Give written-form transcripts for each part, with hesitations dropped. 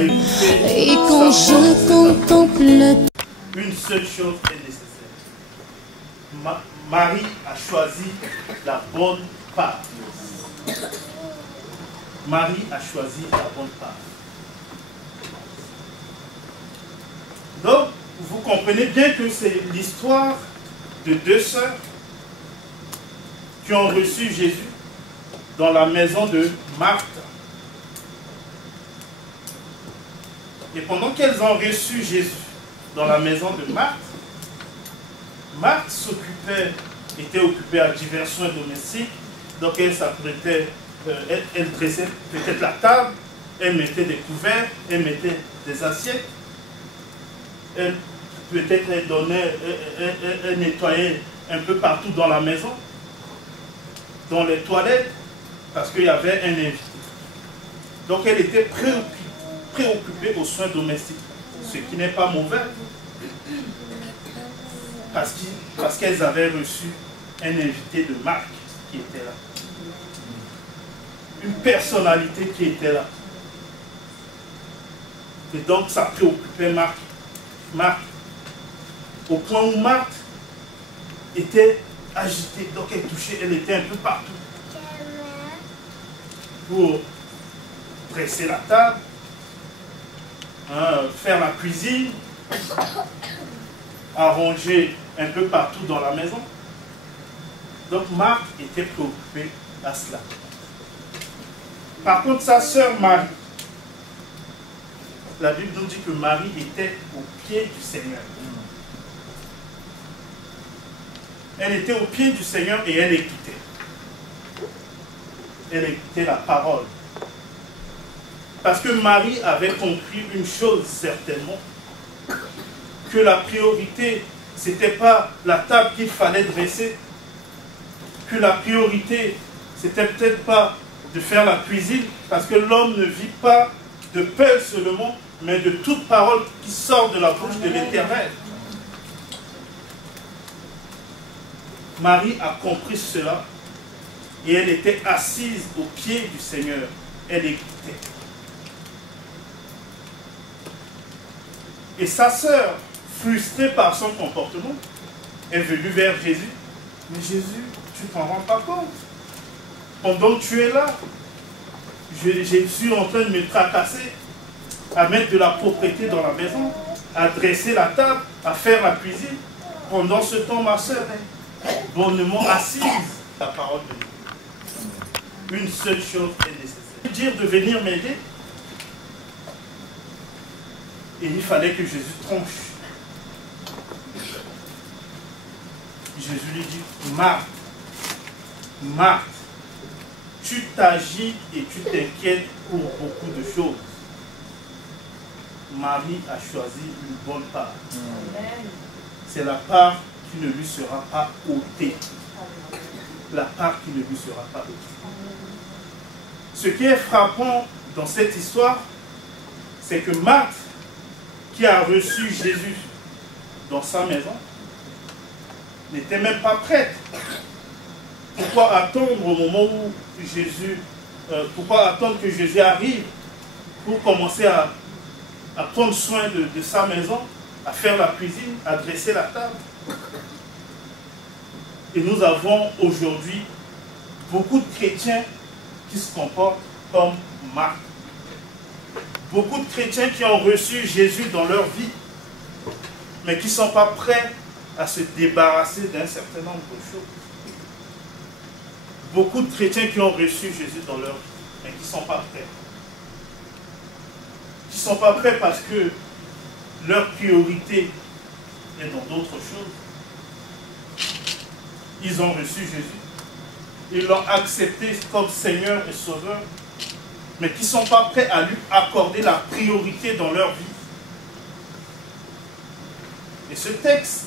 à écouter. Et quand je contemple Une seule chose est nécessaire. Marie a choisi la bonne part. Marie a choisi la bonne part. Donc, vous comprenez bien que c'est l'histoire de deux sœurs qui ont reçu Jésus dans la maison de Marthe. Et pendant qu'elles ont reçu Jésus dans la maison de Marthe, Marthe était occupée à divers soins domestiques, donc elle s'apprêtait, elle dressait peut-être la table, elle mettait des couverts, elle mettait des assiettes, elle peut-être elle nettoyait un peu partout dans la maison, dans les toilettes, parce qu'il y avait un invité. Donc elle était préoccupée aux soins domestiques, ce qui n'est pas mauvais, parce qu'elles avaient reçu un invité de marque qui était là. Une personnalité qui était là. Et donc ça préoccupait Marthe. Au point où Marthe était agitée, donc elle était un peu partout. Pour dresser la table, faire la cuisine, arranger un peu partout dans la maison. Donc Marthe était préoccupée à cela. Par contre, sa sœur Marie, la Bible nous dit que Marie était au pied du Seigneur. Elle était au pied du Seigneur et elle écoutait. Elle écoutait la parole. Parce que Marie avait compris une chose certainement, que la priorité, ce n'était pas la table qu'il fallait dresser, que la priorité, c'était peut-être pas de faire la cuisine, parce que l'homme ne vit pas de pain seulement, mais de toute parole qui sort de la bouche de l'Éternel. Marie a compris cela et elle était assise au pied du Seigneur. Elle écoutait. Et sa sœur, frustrée par son comportement, est venue vers Jésus. Mais Jésus, tu ne t'en rends pas compte. Pendant que tu es là, je suis en train de me tracasser, à mettre de la propreté dans la maison, à dresser la table, à faire la cuisine. Pendant ce temps, ma sœur est bonnement assise. La parole de Dieu. Une seule chose est nécessaire. Dire de venir m'aider. Et il fallait que Jésus tranche. Jésus lui dit, Marthe, Marthe, tu t'agis et tu t'inquiètes pour beaucoup de choses. Marie a choisi une bonne part. C'est la part qui ne lui sera pas ôtée. La part qui ne lui sera pas ôtée. Ce qui est frappant dans cette histoire, c'est que Marthe, qui a reçu Jésus dans sa maison, n'était même pas prête. Pourquoi attendre au moment où pourquoi attendre que Jésus arrive pour commencer à prendre soin de sa maison, à faire la cuisine, à dresser la table? Et nous avons aujourd'hui beaucoup de chrétiens qui se comportent comme Marthe. Beaucoup de chrétiens qui ont reçu Jésus dans leur vie, mais qui ne sont pas prêts à se débarrasser d'un certain nombre de choses. Beaucoup de chrétiens qui ont reçu Jésus dans leur vie, mais qui ne sont pas prêts. Qui ne sont pas prêts parce que leur priorité est dans d'autres choses. Ils ont reçu Jésus. Ils l'ont accepté comme Seigneur et Sauveur, mais qui ne sont pas prêts à lui accorder la priorité dans leur vie. Et ce texte,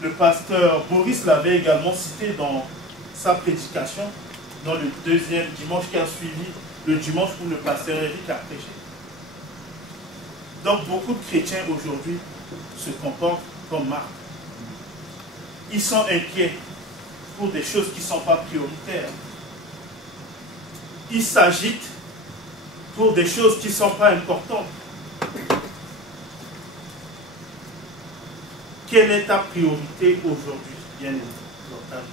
le pasteur Boris l'avait également cité dans sa prédication, dans le deuxième dimanche qui a suivi le dimanche où le pasteur Eric a prêché. Donc beaucoup de chrétiens aujourd'hui se comportent comme Marthe. Ils sont inquiets pour des choses qui ne sont pas prioritaires. Ils s'agitent pour des choses qui ne sont pas importantes. Quelle est ta priorité aujourd'hui, bien-aimé, dans ta vie?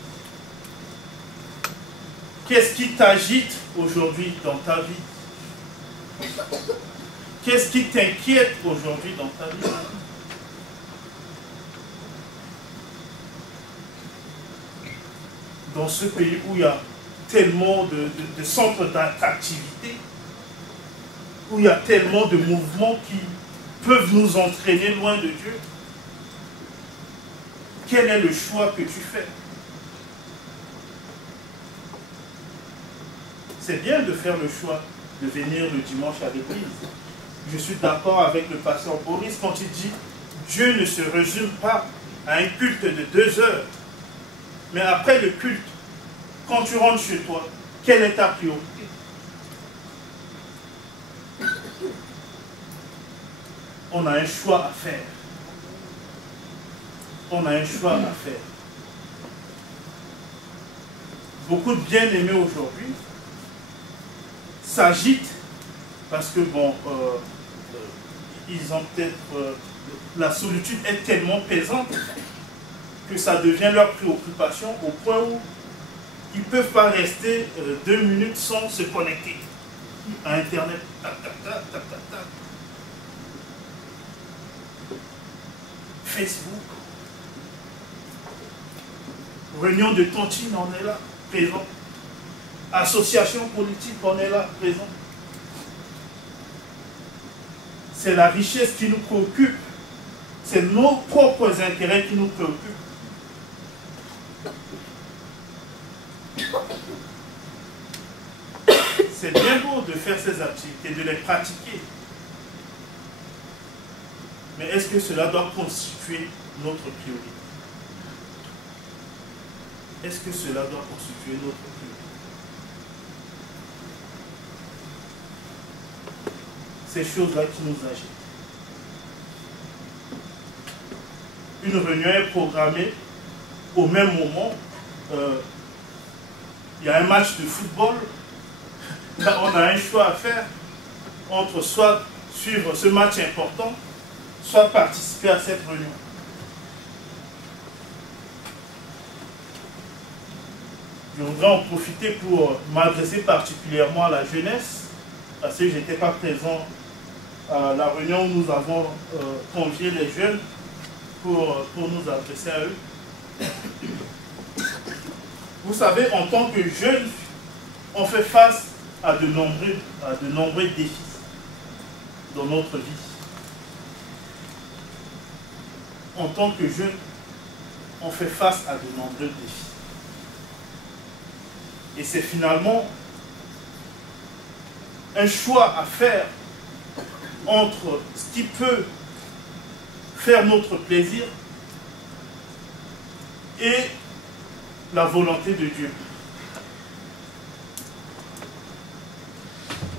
Qu'est-ce qui t'agite aujourd'hui dans ta vie? Qu'est-ce qui t'inquiète aujourd'hui dans ta vie? Dans ce pays où il y a tellement de centres d'attractivité, où il y a tellement de mouvements qui peuvent nous entraîner loin de Dieu, quel est le choix que tu fais? C'est bien de faire le choix de venir le dimanche à l'église. Je suis d'accord avec le pasteur Boris quand il dit Dieu ne se résume pas à un culte de 2 heures. Mais après le culte, quand tu rentres chez toi, quelle est ta priorité? On a un choix à faire. On a un choix à faire. Beaucoup de bien-aimés aujourd'hui s'agitent parce que, bon, ils ont peut-être... la solitude est tellement pesante que ça devient leur préoccupation au point où ils ne peuvent pas rester 2 minutes sans se connecter à Internet. Tac, tac, tac, tac, tac, tac. Facebook. Réunion de tontine, on est là, présent. Association politique, on est là, présent. C'est la richesse qui nous préoccupe. C'est nos propres intérêts qui nous préoccupent. C'est bien beau de faire ces activités, de les pratiquer. Mais est-ce que cela doit constituer notre priorité? Est-ce que cela doit constituer notre priorité? Ces choses-là qui nous agitent. Une réunion est programmée au même moment. Il y a un match de football. Là, on a un choix à faire entre soit suivre ce match important, soit participer à cette réunion. Je voudrais en profiter pour m'adresser particulièrement à la jeunesse, parce que je n'étais pas présent à la réunion où nous avons convié les jeunes pour nous adresser à eux. Vous savez, en tant que jeunes, on fait face à de nombreux défis dans notre vie. En tant que jeunes, on fait face à de nombreux défis. Et c'est finalement un choix à faire entre ce qui peut faire notre plaisir et la volonté de Dieu.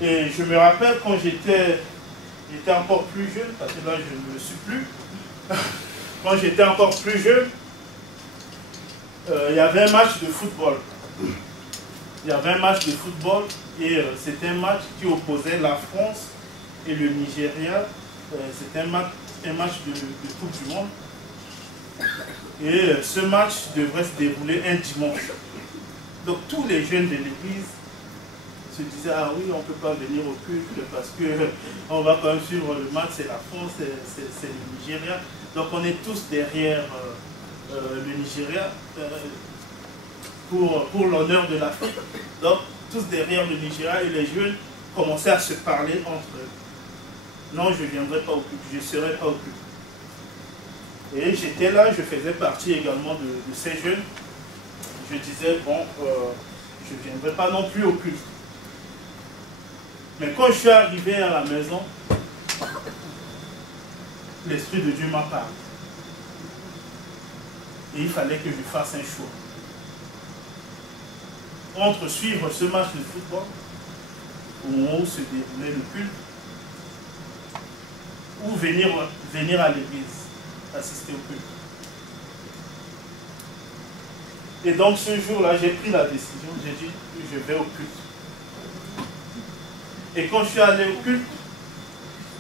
Et je me rappelle quand j'étais encore plus jeune, parce que là je ne le suis plus, quand j'étais encore plus jeune, il y avait un match de football. Il y avait un match de football et c'était un match qui opposait la France et le Nigeria. C'était un match de Coupe du Monde. Et ce match devrait se dérouler un dimanche. Donc tous les jeunes de l'église se disaient, ah oui, on ne peut pas venir au culte parce qu'on va quand même suivre le match, c'est la France, c'est le Nigeria. Donc on est tous derrière le Nigeria pour l'honneur de l'Afrique. Donc tous derrière le Nigeria et les jeunes commençaient à se parler entre eux. Non, je ne viendrai pas au culte, je ne serai pas au culte. Et j'étais là, je faisais partie également de ces jeunes. Je disais, bon, je ne viendrai pas non plus au culte. Mais quand je suis arrivé à la maison, l'Esprit de Dieu m'a parlé. Et il fallait que je fasse un choix. Entre suivre ce match de football, au moment où se déroulait le culte, ou venir à l'église, assister au culte. Et donc ce jour-là, j'ai pris la décision, j'ai dit, je vais au culte. Et quand je suis allé au culte,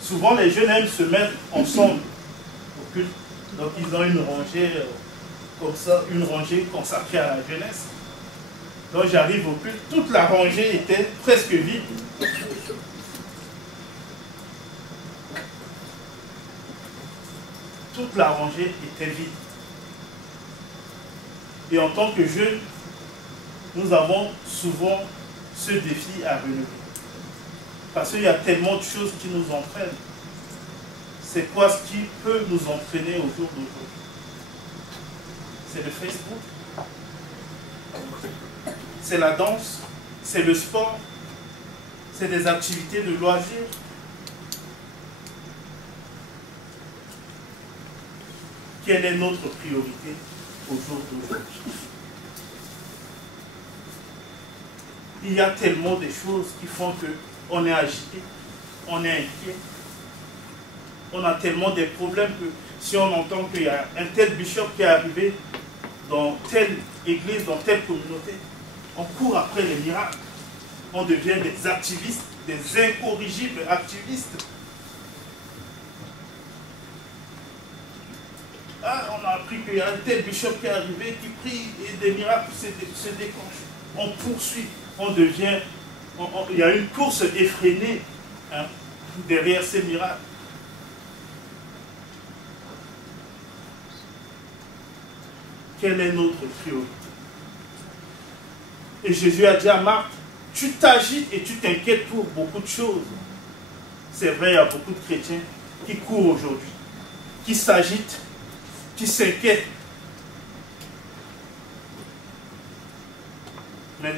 souvent les jeunes aiment se mettre ensemble au culte. Donc ils ont une rangée comme ça, une rangée consacrée à la jeunesse. Donc j'arrive au culte, toute la rangée était presque vide. Toute la rangée était vide. Et en tant que jeunes, nous avons souvent ce défi à relever. Parce qu'il y a tellement de choses qui nous entraînent. C'est quoi ce qui peut nous entraîner au jour d'aujourd'hui? C'est le Facebook, c'est la danse, c'est le sport, c'est des activités de loisirs. Quelle est notre priorité au jour d'aujourd'hui? Il y a tellement de choses qui font qu'on est agité, on est inquiet. On a tellement de problèmes que si on entend qu'il y a un tel bishop qui est arrivé dans telle église, dans telle communauté, on court après les miracles. On devient des activistes, des incorrigibles activistes. Ah, on a appris qu'il y a un tel bishop qui est arrivé, qui prie et des miracles se déclenchent. On poursuit, on devient... il y a une course effrénée derrière ces miracles. Quelle est notre priorité? Et Jésus a dit à Marthe, tu t'agites et tu t'inquiètes pour beaucoup de choses. C'est vrai, il y a beaucoup de chrétiens qui courent aujourd'hui, qui s'agitent, qui s'inquiètent. Mais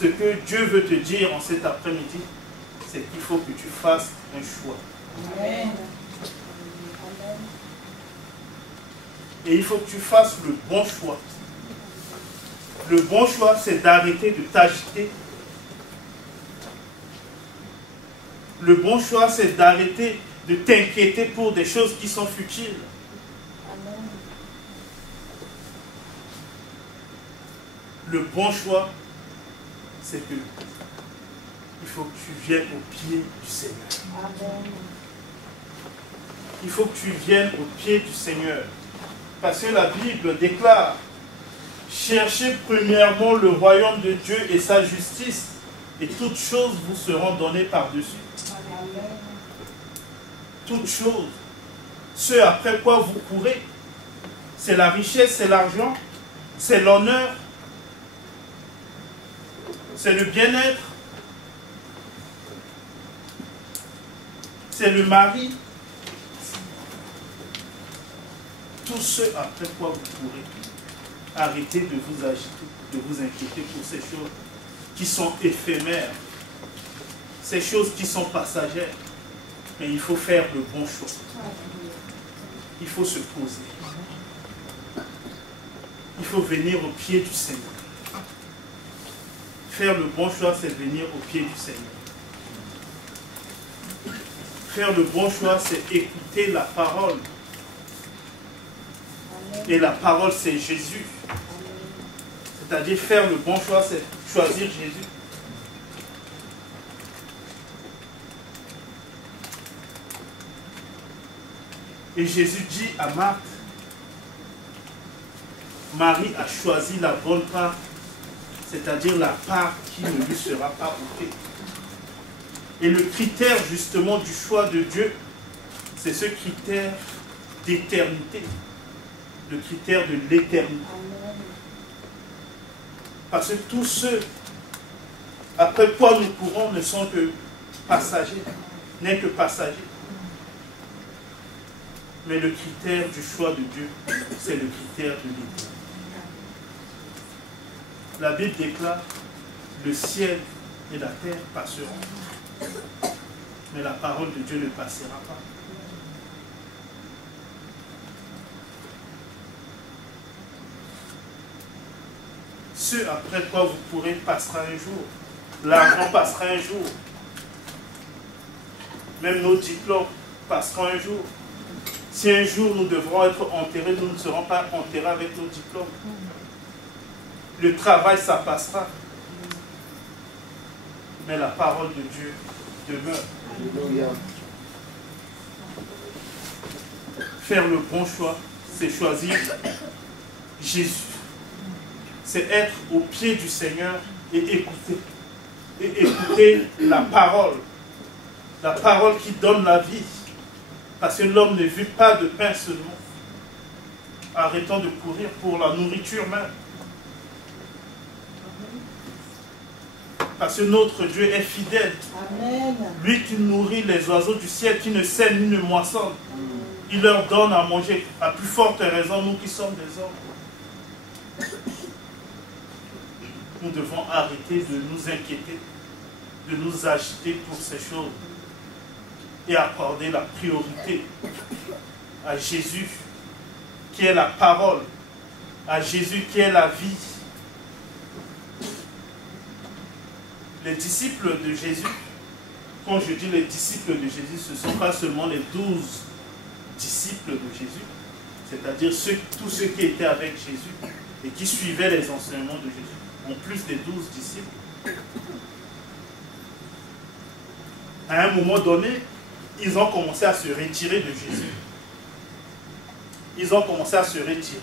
ce que Dieu veut te dire en cet après-midi, c'est qu'il faut que tu fasses un choix. Amen. Et il faut que tu fasses le bon choix. Le bon choix, c'est d'arrêter de t'agiter. Le bon choix, c'est d'arrêter de t'inquiéter pour des choses qui sont futiles. Amen. Le bon choix, c'est que il faut que tu viennes au pied du Seigneur. Amen. Il faut que tu viennes au pied du Seigneur. Parce que la Bible déclare, cherchez premièrement le royaume de Dieu et sa justice, et toutes choses vous seront données par-dessus. Toutes choses. Ce après quoi vous courez, c'est la richesse, c'est l'argent, c'est l'honneur, c'est le bien-être, c'est le mari. Tout ce après quoi vous courez, arrêtez de vous agiter, de vous inquiéter pour ces choses qui sont éphémères, ces choses qui sont passagères. Mais il faut faire le bon choix. Il faut se poser. Il faut venir au pied du Seigneur. Faire le bon choix, c'est venir au pied du Seigneur. Faire le bon choix, c'est écouter la parole. Et la parole, c'est Jésus. C'est-à-dire faire le bon choix, c'est choisir Jésus. Et Jésus dit à Marthe, Marie a choisi la bonne part, c'est-à-dire la part qui ne lui sera pas ôtée. Et le critère justement du choix de Dieu, c'est ce critère d'éternité. Le critère de l'éternité. Parce que tous ceux après quoi nous courons ne sont que passagers, n'est que passagers. Mais le critère du choix de Dieu, c'est le critère de l'éternité. La Bible déclare, le ciel et la terre passeront, mais la parole de Dieu ne passera pas. Ce après quoi vous pourrez passera un jour. L'argent passera un jour. Même nos diplômes passeront un jour. Si un jour nous devrons être enterrés, nous ne serons pas enterrés avec nos diplômes. Le travail, ça passera. Mais la parole de Dieu demeure. Alléluia. Faire le bon choix, c'est choisir Jésus. C'est être au pied du Seigneur et écouter. Et écouter la parole qui donne la vie. Parce que l'homme ne vit pas de pain seulement. Arrêtons de courir pour la nourriture même. Parce que notre Dieu est fidèle. Amen. Lui qui nourrit les oiseaux du ciel, qui ne sème ni ne moissonne. Il leur donne à manger. À plus forte raison, nous qui sommes des hommes. Nous devons arrêter de nous inquiéter, de nous agiter pour ces choses et accorder la priorité à Jésus qui est la parole, à Jésus qui est la vie. Les disciples de Jésus, quand je dis les disciples de Jésus, ce ne sont pas seulement les 12 disciples de Jésus, c'est-à-dire tous ceux qui étaient avec Jésus et qui suivaient les enseignements de Jésus, en plus des 12 disciples. À un moment donné, ils ont commencé à se retirer de Jésus. Ils ont commencé à se retirer.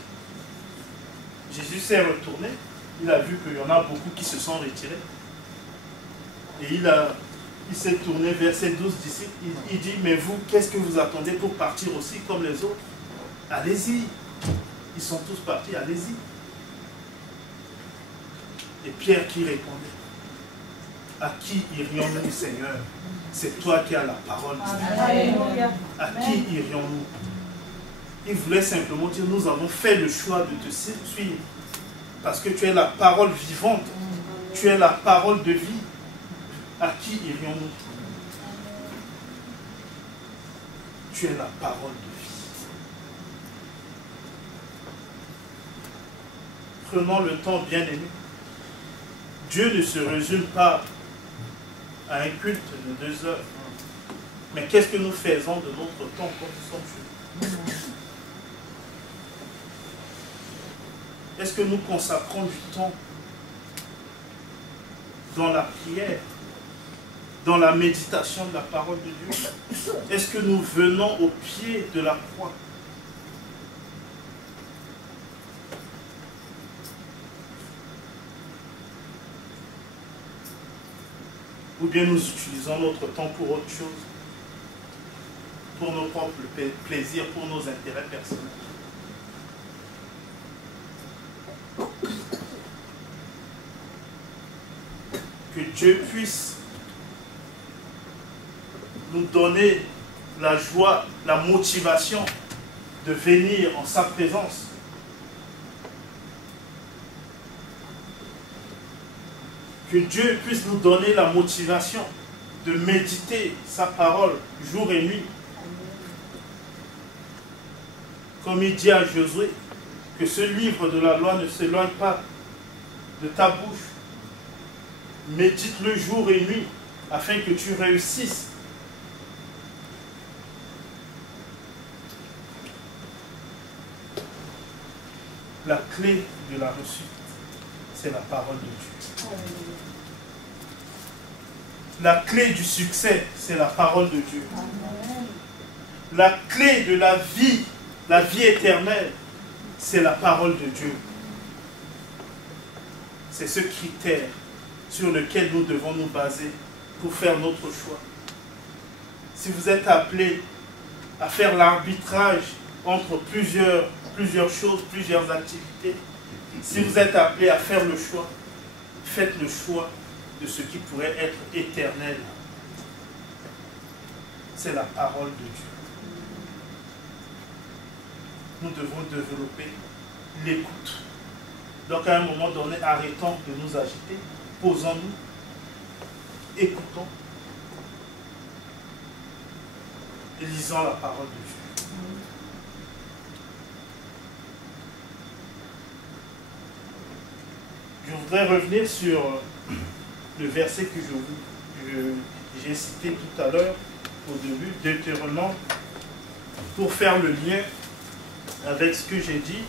Jésus s'est retourné, il a vu qu'il y en a beaucoup qui se sont retirés. Et il s'est tourné vers ses 12 disciples. Il dit, mais vous, qu'est-ce que vous attendez pour partir aussi comme les autres? Allez-y. Ils sont tous partis, allez-y. Et Pierre qui répondait, à qui irions-nous, Seigneur? C'est toi qui as la parole divine. À qui irions-nous? Il voulait simplement dire, nous avons fait le choix de te suivre. Parce que tu es la parole vivante. Tu es la parole de vie. À qui irions-nous? Tu es la parole de vie. Prenons le temps, bien-aimé. Dieu ne se résume pas à un culte de 2 heures. Mais qu'est-ce que nous faisons de notre temps quand nous sommes chez nous? Est-ce que nous consacrons du temps dans la prière, dans la méditation de la parole de Dieu? Est-ce que nous venons au pied de la croix? Ou bien nous utilisons notre temps pour autre chose, pour nos propres plaisirs, pour nos intérêts personnels? Que Dieu puisse nous donner la joie, la motivation de venir en sa présence. Que Dieu puisse nous donner la motivation de méditer sa parole jour et nuit. Comme il dit à Josué, que ce livre de la loi ne s'éloigne pas de ta bouche. Médite-le jour et nuit afin que tu réussisses. La clé de la réussite, c'est la parole de Dieu. La clé du succès, c'est la parole de Dieu. La clé de la vie éternelle, c'est la parole de Dieu. C'est ce critère sur lequel nous devons nous baser pour faire notre choix. Si vous êtes appelé à faire l'arbitrage entre plusieurs choses, plusieurs activités, si vous êtes appelé à faire le choix, faites le choix de ce qui pourrait être éternel. C'est la parole de Dieu. Nous devons développer l'écoute. Donc à un moment donné, arrêtons de nous agiter, posons-nous, écoutons et lisons la parole de Dieu. Je voudrais revenir sur le verset que j'ai cité tout à l'heure, au début, Deutéronome, pour faire le lien avec ce que j'ai dit,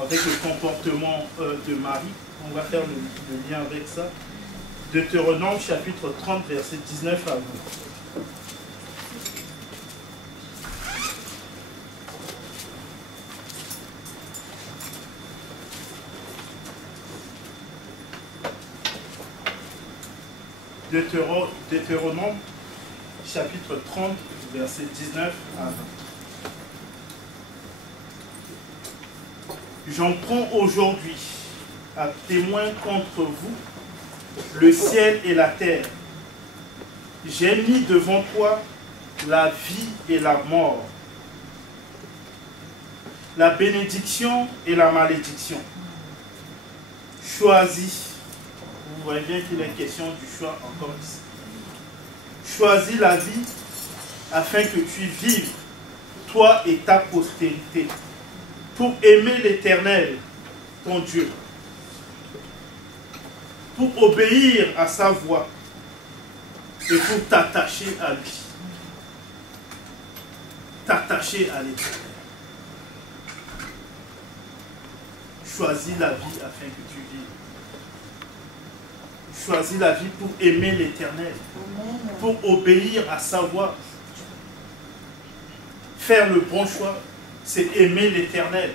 avec le comportement de Marie. On va faire le lien avec ça. Deutéronome chapitre 30, verset 19 à 20. Deutéronome chapitre 30, verset 19 à 20. J'en prends aujourd'hui à témoin contre vous le ciel et la terre. J'ai mis devant toi la vie et la mort, la bénédiction et la malédiction. Choisis. Vous voyez bien qu'il est question du choix encore ici. Choisis la vie afin que tu vives, toi et ta postérité, pour aimer l'Éternel, ton Dieu, pour obéir à sa voix et pour t'attacher à lui. T'attacher à l'Éternel. Choisis la vie afin que tu vives. Choisis la vie pour aimer l'Éternel, pour obéir à sa voix. Faire le bon choix, c'est aimer l'Éternel,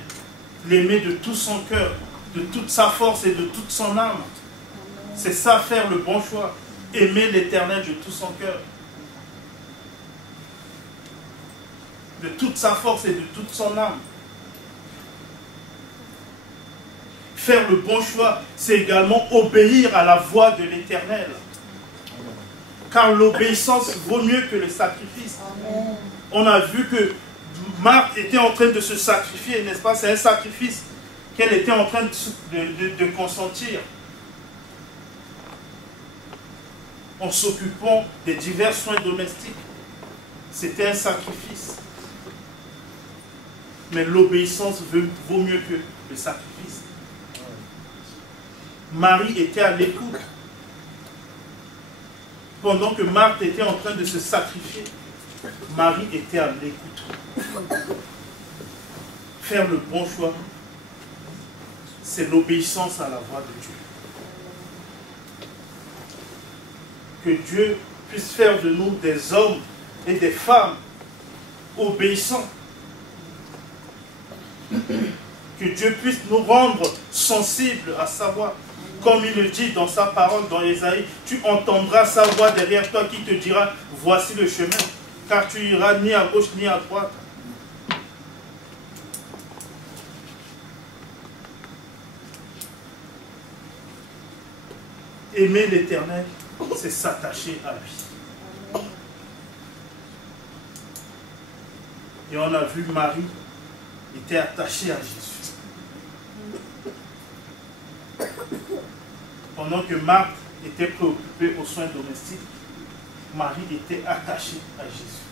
l'aimer de tout son cœur, de toute sa force et de toute son âme. C'est ça, faire le bon choix, aimer l'Éternel de tout son cœur, de toute sa force et de toute son âme. Faire le bon choix, c'est également obéir à la voix de l'Éternel. Car l'obéissance vaut mieux que le sacrifice. Amen. On a vu que Marthe était en train de se sacrifier, n'est-ce pas? C'est un sacrifice qu'elle était en train de consentir. En s'occupant des divers soins domestiques. C'était un sacrifice. Mais l'obéissance vaut mieux que le sacrifice. Marie était à l'écoute. Pendant que Marthe était en train de se sacrifier, Marie était à l'écoute. Faire le bon choix, c'est l'obéissance à la voix de Dieu. Que Dieu puisse faire de nous des hommes et des femmes obéissants. Que Dieu puisse nous rendre sensibles à sa voix. Comme il le dit dans sa parole, dans Ésaïe, tu entendras sa voix derrière toi qui te dira, voici le chemin, car tu iras ni à gauche ni à droite. Aimer l'Éternel, c'est s'attacher à lui. Et on a vu Marie était attachée à Jésus. Pendant que Marthe était préoccupée aux soins domestiques, Marie était attachée à Jésus.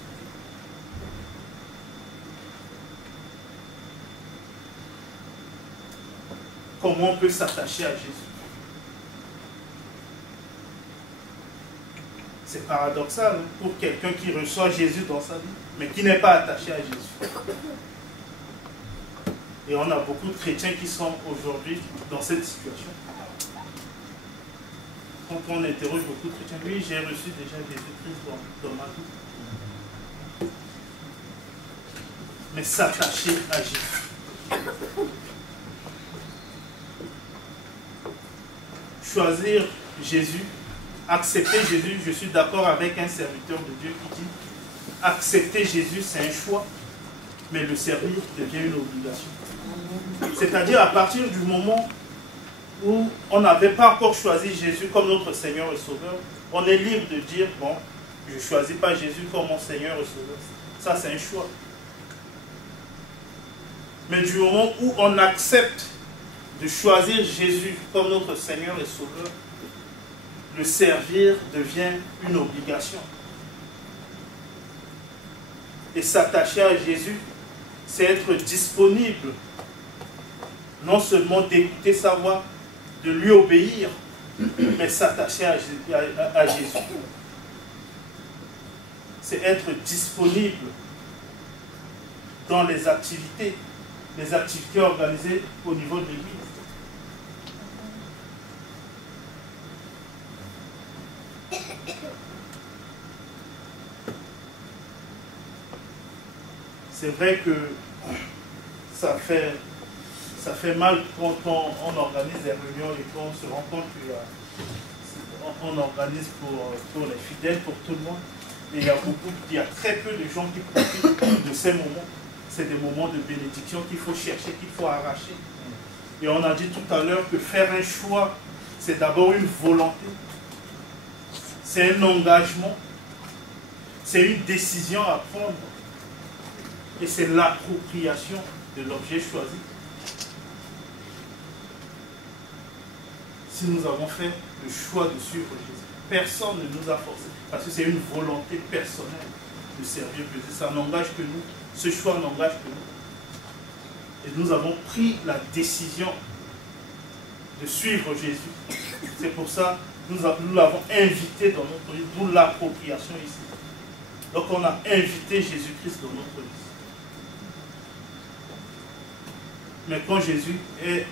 Comment on peut s'attacher à Jésus? C'est paradoxal pour quelqu'un qui reçoit Jésus dans sa vie, mais qui n'est pas attaché à Jésus. Et on a beaucoup de chrétiens qui sont aujourd'hui dans cette situation. Quand on interroge beaucoup de chrétiens, oui, j'ai reçu déjà Jésus-Christ dans ma vie. Mais s'attacher à Jésus. Choisir Jésus, accepter Jésus, je suis d'accord avec un serviteur de Dieu qui dit, accepter Jésus, c'est un choix, mais le servir devient une obligation. C'est-à-dire à partir du moment où on n'avait pas encore choisi Jésus comme notre Seigneur et Sauveur, on est libre de dire, bon, je ne choisis pas Jésus comme mon Seigneur et Sauveur. Ça, c'est un choix. Mais du moment où on accepte de choisir Jésus comme notre Seigneur et Sauveur, le servir devient une obligation. Et s'attacher à Jésus, c'est être disponible, non seulement d'écouter sa voix, de lui obéir, mais s'attacher à Jésus. C'est être disponible dans les activités organisées au niveau de l'Église. c'est vrai que ça fait mal quand on organise des réunions et qu'on se rend compte qu'on organise pour les fidèles, pour tout le monde. Et il y a très peu de gens qui profitent de ces moments. C'est des moments de bénédiction qu'il faut chercher, qu'il faut arracher. Et on a dit tout à l'heure que faire un choix, c'est d'abord une volonté. C'est un engagement. C'est une décision à prendre. Et c'est l'appropriation de l'objet choisi. Si nous avons fait le choix de suivre Jésus, personne ne nous a forcé. Parce que c'est une volonté personnelle de servir Jésus. Ça n'engage que nous. Ce choix n'engage que nous. Et nous avons pris la décision de suivre Jésus. C'est pour ça que nous l'avons invité dans notre vie, d'où l'appropriation ici. Donc on a invité Jésus-Christ dans notre vie. Mais quand Jésus est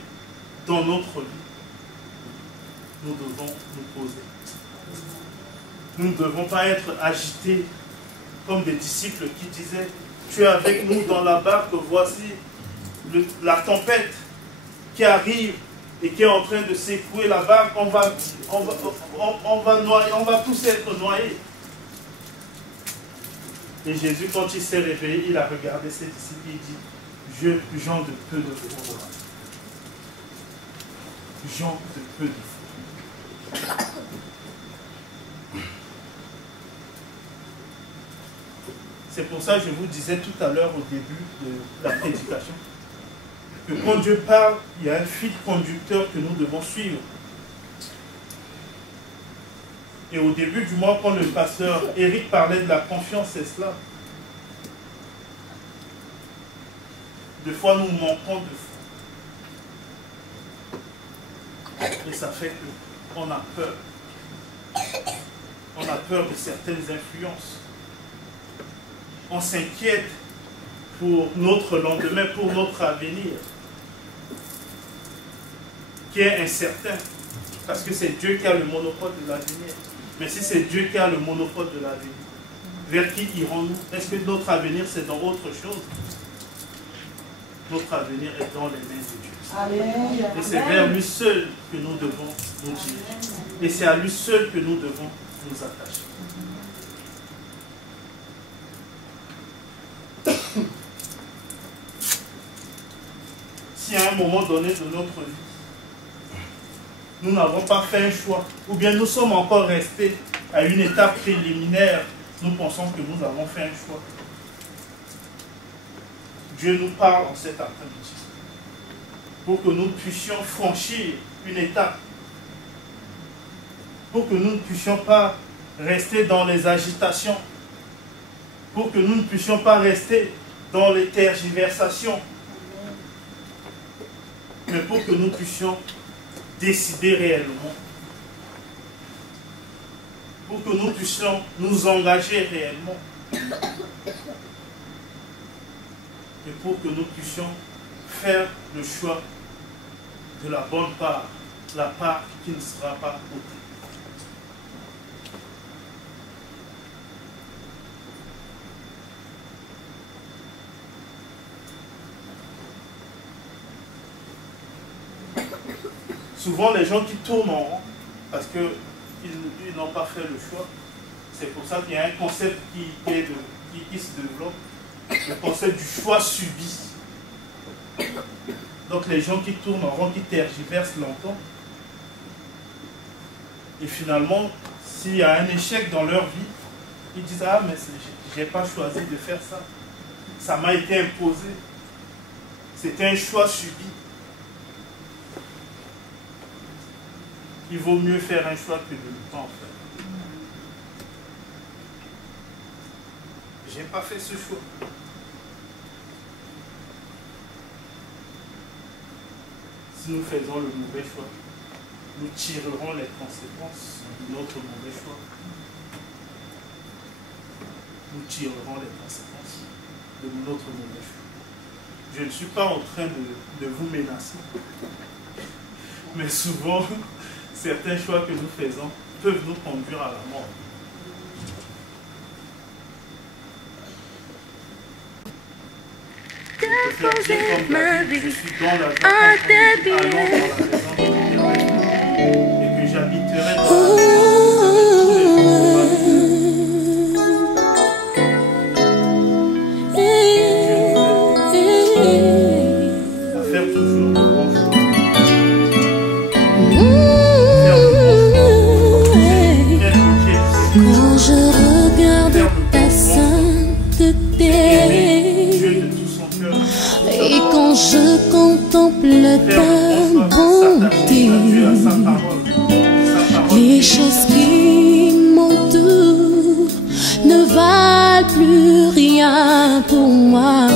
dans notre vie, nous devons nous poser. Nous ne devons pas être agités comme des disciples qui disaient « Tu es avec nous dans la barque, voici la tempête qui arrive et qui est en train de secouer la barque, on va noyer, on va tous être noyés. » Et Jésus, quand il s'est réveillé, il a regardé ses disciples et il dit « Gens de peu de foi. Gens de peu de foi. » C'est pour ça que je vous disais tout à l'heure au début de la prédication que quand Dieu parle, il y a un fil conducteur que nous devons suivre. Et au début du mois, quand le pasteur Eric parlait de la confiance, c'est cela. Des fois, nous manquons de foi. Et ça fait qu'on a peur. On a peur de certaines influences. On s'inquiète pour notre lendemain, pour notre avenir, qui est incertain. Parce que c'est Dieu qui a le monopole de l'avenir. Mais si c'est Dieu qui a le monopole de l'avenir, vers qui irons-nous? Est-ce que notre avenir, c'est dans autre chose? Notre avenir est dans les mains de Dieu. Amen. Et c'est vers lui seul que nous devons nous diriger. Et c'est à lui seul que nous devons nous attacher. Si à un moment donné de notre vie, nous n'avons pas fait un choix, ou bien nous sommes encore restés à une étape préliminaire, nous pensons que nous avons fait un choix. Dieu nous parle en cet après-midi pour que nous puissions franchir une étape, pour que nous ne puissions pas rester dans les agitations, pour que nous ne puissions pas rester dans les tergiversations, mais pour que nous puissions décider réellement, pour que nous puissions nous engager réellement, et pour que nous puissions faire le choix de la bonne part, la part qui ne sera pas ôtée. Souvent, les gens qui tournent en rond, parce qu'ils n'ont pas fait le choix, c'est pour ça qu'il y a un concept qui se développe, le concept du choix subi. Donc les gens qui tournent en rond, qui tergiversent longtemps, et finalement, s'il y a un échec dans leur vie, ils disent « Ah, mais je n'ai pas choisi de faire ça. Ça m'a été imposé. C'était un choix subi. » Il vaut mieux faire un choix que de ne pas en faire. Je n'ai pas fait ce choix. Si nous faisons le mauvais choix, nous tirerons les conséquences de notre mauvais choix. Nous tirerons les conséquences de notre mauvais choix. Je ne suis pas en train de vous menacer, mais souvent, certains choix que nous faisons peuvent nous conduire à la mort. déposer ma vie je suis dans la à tes pieds. Et que j'habiterai dans la à faire toujours le bon choix. Quand je regarde ta sainteté et quand je contemple ta bonté, les choses qui m'entourent ne valent plus rien pour moi.